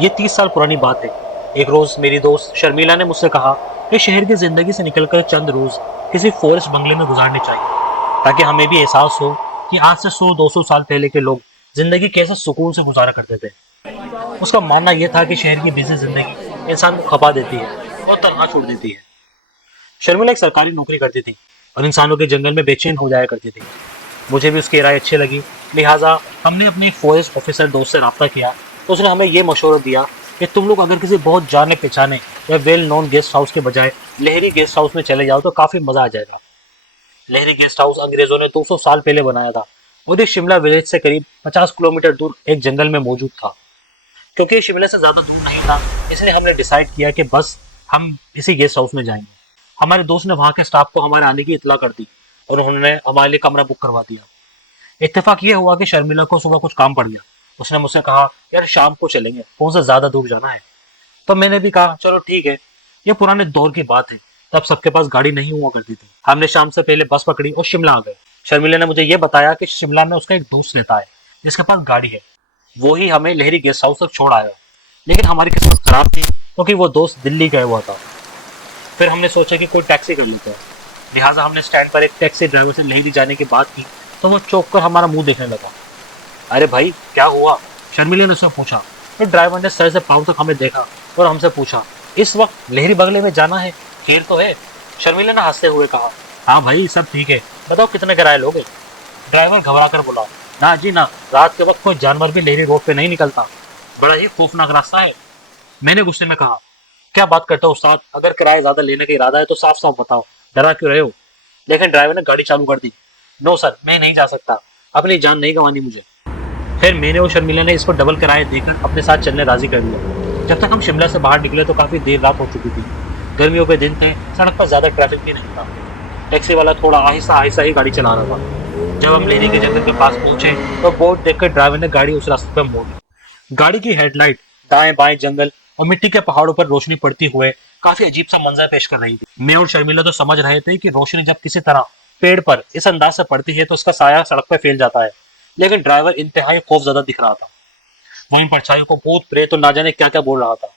ये 30 साल पुरानी बात है। एक रोज मेरी दोस्त शर्मिला ने मुझसे कहा कि शहर की जिंदगी से निकलकर चंद रोज किसी फॉरेस्ट बंगले में गुजारने चाहिए, ताकि हमें भी एहसास हो कि आज से 100-200 साल पहले के लोग जिंदगी कैसे सुकून से गुजारा करते थे। उसका मानना यह था कि शहर की बिजी जिंदगी इंसान को खपा देती है और तनहा छोड़ देती है। शर्मिला एक सरकारी नौकरी करती थी और इंसानों के जंगल में बेचैन हो जाया करती थी। मुझे भी उसकी राय अच्छी लगी, लिहाजा हमने अपने फॉरेस्ट ऑफिसर दोस्त से रब्ता किया। तो उसने हमें ये मशवरा दिया कि तुम लोग अगर किसी बहुत जाने पहचाने या वेल नोन गेस्ट हाउस के बजाय लहरी गेस्ट हाउस में चले जाओ तो काफी मजा आ जाएगा। लहरी गेस्ट हाउस अंग्रेजों ने 200 साल पहले बनाया था और ये शिमला विलेज से करीब 50 किलोमीटर दूर एक जंगल में मौजूद था। क्योंकि ये शिमला से ज्यादा दूर नहीं था, इसलिए हमने डिसाइड किया कि बस हम इसी गेस्ट हाउस में जाएंगे। हमारे दोस्त ने वहां के स्टाफ को हमारे आने की इतला कर दी और उन्होंने हमारे लिए कमरा बुक करवा दिया। इत्तेफाक ये हुआ कि शर्मिला को सुबह कुछ काम पड़ गया। उसने मुझसे कहा, यार शाम को चलेंगे, कौन सा ज्यादा दूर जाना है। तो मैंने भी कहा चलो ठीक है। ये पुराने दौर की बात है, तब सबके पास गाड़ी नहीं हुआ करती थी। हमने शाम से पहले बस पकड़ी और शिमला आ गए। शर्मिला ने मुझे ये बताया कि शिमला में उसका एक दोस्त रहता है जिसके पास गाड़ी है। वो ही हमें लहरी गेस्ट हाउस तक छोड़ आया। लेकिन हमारी किस्मत खराब थी क्योंकि वो दोस्त दिल्ली गया हुआ था। फिर हमने सोचा कि कोई टैक्सी कर लेते हैं। लिहाजा हमने स्टैंड पर एक टैक्सी ड्राइवर से लहरी जाने की बात की तो वो चौंक कर हमारा मुंह देखने लगा। अरे भाई क्या हुआ, शर्मिला ने उससे पूछा। फिर ड्राइवर ने सर से पांव तक हमें देखा और हमसे पूछा, इस वक्त लहरी बंगले में जाना है, खैर तो है। शर्मिला ने हंसते हुए कहा, हाँ भाई सब ठीक है, बताओ कितने किराए लोगे। ड्राइवर घबरा कर बोला, ना जी ना, रात के वक्त कोई जानवर भी लहरी रोड पे नहीं निकलता, बड़ा ही खौफनाक रास्ता है। मैंने गुस्से में कहा, क्या बात करते हो उस्ताद, अगर किराया ज्यादा लेने का इरादा है तो साफ साफ बताओ, डरा क्यों रहे हो। लेकिन ड्राइवर ने गाड़ी चालू कर दी। नो सर, मैं नहीं जा सकता, अपनी जान नहीं गंवानी मुझे। फिर मैंने और शर्मिला ने इसको डबल किराया देकर अपने साथ चलने राजी कर दिया। जब तक हम शिमला से बाहर निकले तो काफी देर रात हो चुकी थी। गर्मियों के दिन थे, सड़क पर ज्यादा ट्रैफिक भी नहीं था। टैक्सी वाला थोड़ा आहिस्ता आहिस्ता ही गाड़ी चला रहा था। जब हम लेहरी के जंगल के पास पहुंचे तो बोर्ड देखकर ड्राइवर ने गाड़ी उस रास्ते पर मोड़ी। गाड़ी की हेडलाइट दाएं बाएं जंगल और मिट्टी के पहाड़ों पर रोशनी पड़ती हुए काफी अजीब सा मंजर पेश कर रही थी। मैं और शर्मिला तो समझ रहे थे कि रोशनी जब किसी तरह पेड़ पर इस अंदाज से पड़ती है तो उसका साया सड़क पर फैल जाता है। लेकिन ड्राइवर इंतहाई खौफजदा दिख रहा था। वहीं परछाइयों को भूत प्रेत तो ना जाने क्या क्या बोल रहा था।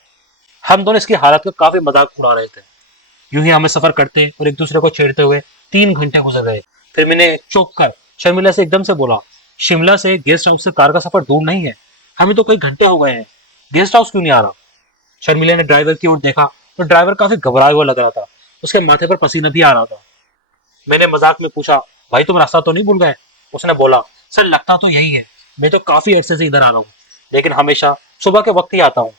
हम दोनों इसकी हालत का काफी मजाक उड़ा रहे थे। यूं ही हमें सफर करते और एक दूसरे को छेड़ते हुए 3 घंटे गुजर गए। फिर मैंने चौंक कर शर्मिला से एकदम से बोला, शिमला से गेस्ट हाउस से कार का सफर दूर नहीं है, हमें तो कई घंटे हो गए हैं, गेस्ट हाउस क्यों नहीं आ रहा। शर्मिला ने ड्राइवर की ओर देखा तो ड्राइवर काफी घबराया हुआ लग रहा था। उसके माथे पर पसीना भी आ रहा था। मैंने मजाक में पूछा, भाई तुम रास्ता तो नहीं भूल गए। उसने बोला, सर लगता तो यही है, मैं तो काफी अरसे से इधर आ रहा हूँ, लेकिन हमेशा सुबह के वक्त ही आता हूँ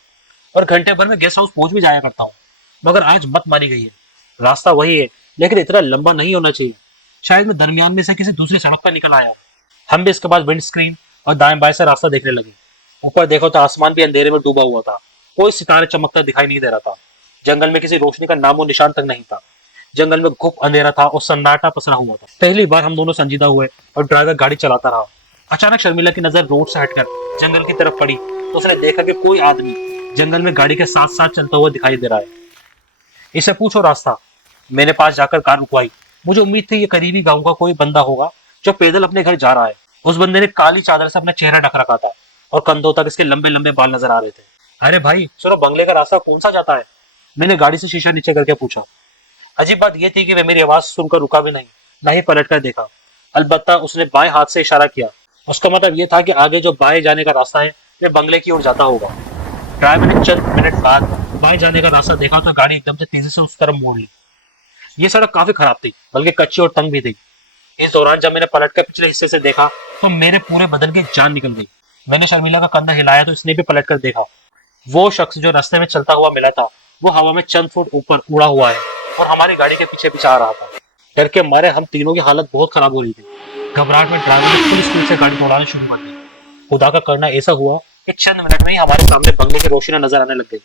और घंटे भर में गेस्ट हाउस पहुंच भी जाया करता हूँ। मगर आज मत मारी गई है, रास्ता वही है लेकिन इतना लंबा नहीं होना चाहिए। शायद मैं दरमियान में से किसी दूसरी सड़क पर निकल आया हूँ। हम भी इसके बाद विंड स्क्रीन और दाएं बाएं से रास्ता देखने लगे। ऊपर देखो तो आसमान भी अंधेरे में डूबा हुआ था, कोई सितारे चमकता दिखाई नहीं दे रहा था। जंगल में किसी रोशनी का नामो निशान तक नहीं था। जंगल में घुप अंधेरा था और सन्नाटा पसरा हुआ था। पहली बार हम दोनों संजीदा हुए और ड्राइवर गाड़ी चलाता रहा। अचानक शर्मिला की नजर रोड से हटकर जंगल की तरफ पड़ी तो उसने देखा कि कोई आदमी जंगल में गाड़ी के साथ साथ चलता हुआ दिखाई दे रहा है। इसे पूछो रास्ता। मैंने पास जाकर कार रुकवाई। मुझे उम्मीद थी ये करीबी गांव का कोई बंदा होगा जो पैदल अपने घर जा रहा है। उस बंदे ने काली चादर से अपना चेहरा ढक रखा था और कंधों तक इसके लंबे लंबे बाल नजर आ रहे थे। अरे भाई सुनो, बंगले का रास्ता कौन सा जाता है। मैंने गाड़ी से शीशा नीचे करके पूछा। अजीब बात यह थी कि वह मेरी आवाज सुनकर रुका भी नहीं, ना ही पलट कर देखा। अलबत्ता उसने बाएं हाथ से इशारा किया। उसका मतलब यह था कि आगे जो बाएं जाने का रास्ता है वह बंगले की ओर जाता होगा। ड्राइवर ने चंद मिनट बाद बाएं जाने का रास्ता देखा तो गाड़ी एकदम से तेजी से उस तरफ मोड़ ली। ये सड़क काफी खराब थी, बल्कि कच्ची और तंग भी थी। इस दौरान जब मैंने पलट कर पिछले हिस्से से देखा तो मेरे पूरे बदन की जान निकल गई। मैंने शर्मिला का कंधा हिलाया तो इसने भी पलट कर देखा। वो शख्स जो रास्ते में चलता हुआ मिला था वो हवा में चंद फुट ऊपर उड़ा हुआ है और हमारी गाड़ी के पीछे पीछे आ रहा था। डर के मारे हम तीनों की हालत बहुत खराब हो रही थी। घबराहट में ड्राइवर ने फुल स्पीड से गाड़ी दौड़ाना शुरू कर दी। खुदा का करना ऐसा हुआ कि चंद मिनट में ही हमारे सामने बंगले की रोशनी नजर आने लग गई।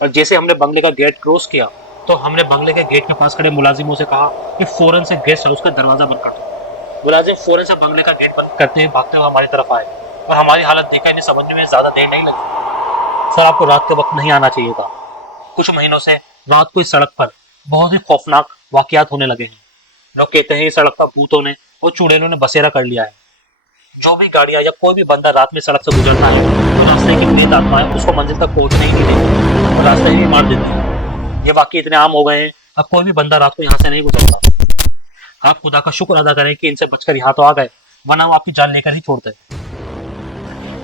और जैसे हमने बंगले का गेट क्रॉस किया तो हमने बंगले के गेट के पास खड़े मुलाजिमों से कहा कि फौरन से गेस्ट हाउस का दरवाजा बंद कर दो। मुलाजिम फौरन से बंगले का गेट बंद करते हुए भागते हुए हमारी तरफ आए और हमारी हालत देखकर इन्हें समझने में ज्यादा देर नहीं लगी। सर आपको रात के वक्त नहीं आना चाहिए था। कुछ महीनों से रात को इस सड़क पर बहुत ही खौफनाक वाकयात होने लगे हैं। लोग कहते हैं इस सड़क पर भूतों ने और चुड़ैलों ने बसेरा कर लिया है। जो भी गाड़ियां या कोई भी बंदा रात में सड़क से गुजरता है तो रास्ते की प्रेत आत्मा है उसको मंजिल तक पहुंचने ही नहीं देती और रास्ते ही मार देती है। ये वाकई इतने आम हो गए हैं, अब कोई भी बंदा रात को यहाँ से नहीं गुजरता। आप खुदा का शुक्र अदा करें कि इनसे बचकर यहाँ तो आ गए, वरना वो आपकी जान लेकर ही छोड़ते।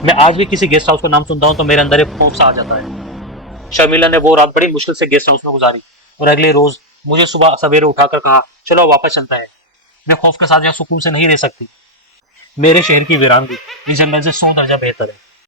मैं आज भी किसी गेस्ट हाउस का नाम सुनता हूँ तो मेरे अंदर एक खौफ सा आ जाता है। शर्मिला ने वो रात बड़ी मुश्किल से गेस्ट हाउस में गुजारी और अगले रोज मुझे सुबह सवेरे उठाकर कहा, चलो वापस चलता है। मैं खौफ के साथ यहाँ सुकून से नहीं रह सकती। मेरे शहर की वीरानगी इस जंगल से 100 दर्जा बेहतर है।